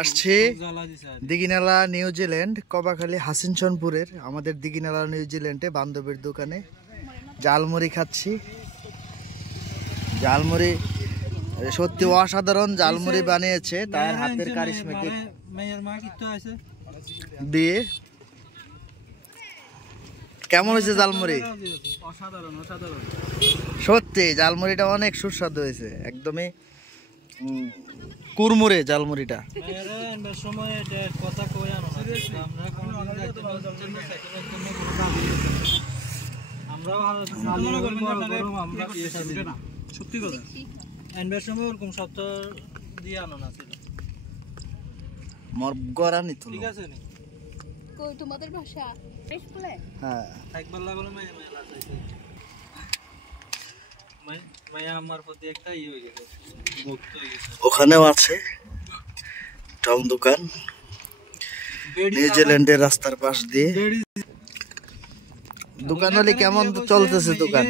আসছি দিঘিনালা নিউজিল্যান্ড, কবাখালী হাসিনসনপুরের আমাদের দিঘিনালা নিউজিল্যান্ডে বান্ধবীর দোকানে জালমুড়ি খাচ্ছি। জালমুড়ি সত্যি অসাধারণ জালমুড়ি বানিয়েছে, তার হাতের কারিশমাকে দিয়ে। কেমন হয়েছে জালমুড়ি? সত্যি জালমুড়িটা অনেক সুস্বাদু হয়েছে, একদমই কুরমুরে জালমুড়িটা। ওখানেও আছে টং দোকান নিউজিল্যান্ডের রাস্তার পাশ দিয়ে। দোকান হলে কেমন চলতেছে দোকান?